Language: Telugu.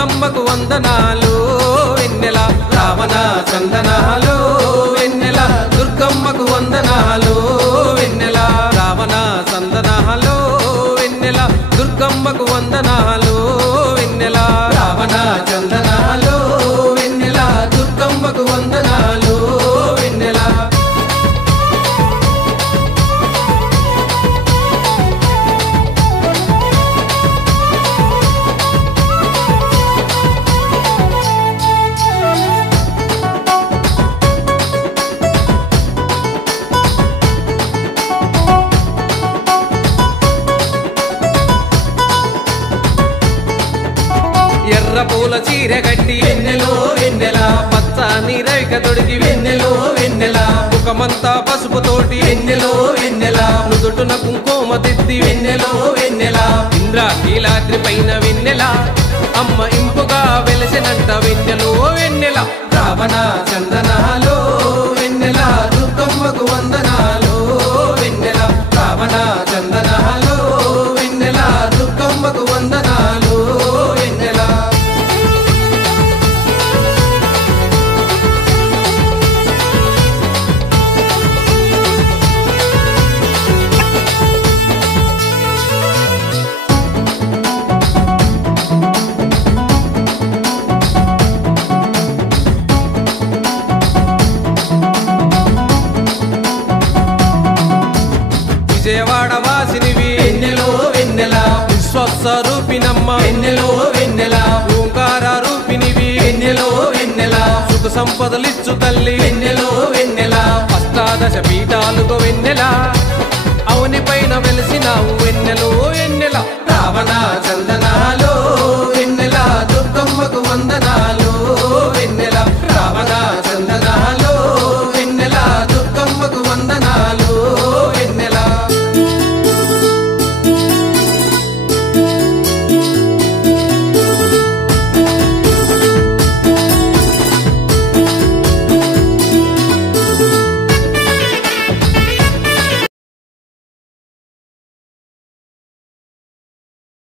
దుర్గమ్మకు వందనాలు వెన్నెల రావణ చందనాలు వెన్నెల దుర్గమ్మకు వందనాలు వెన్నెల రావణ చందనాలు వెన్నెల దుర్గమ్మకు వందనాలు వెన్నెల రావణ చందనాలు వెన్నెల దుర్గమ్మకు వందనాలు వెన్నెల ఎర్ర పూల చీర కట్టి వెన్నెలో వెన్నెల పచ్చని రేఖ తొడిగి వెన్నెలో వెన్నెల ముఖమంతా పసుపుతోటి వెన్నెలో వెన్నెల నుదుటున కుంకుమ తిత్తి వెన్నెలో వెన్నెల ఇంద్రాకీలాద్రి పైన వెన్నెల అమ్మ ఇంపుగా వెలసినంట వెన్నెలో వెన్నెల రావణ చందనాలు వెన్నెల దుర్గమ్మకు వందనాలు వెన్నెల రావణ చందనాలు వెన్నెల దుర్గమ్మకు వందనాలు వెన్నెల విజయవాడ వాసినివి వెన్నెలో వెన్నెల విశ్వస్వరూపినమ్మ వెన్నెలో వెన్నెల ఓంకార రూపినివి వెన్నెలో వెన్నెల సుఖ సంపదలిచ్చు తల్లి వెన్నెలో వెన్నెల అష్టాదశ పీఠాలుగో వెన్నెల అవని పైన వెలిసినావు వెన్నెలో వెన్నెల రావణ చందనాలు వెన్నెల దుర్గమ్మకు వందనాలు వెన్నెల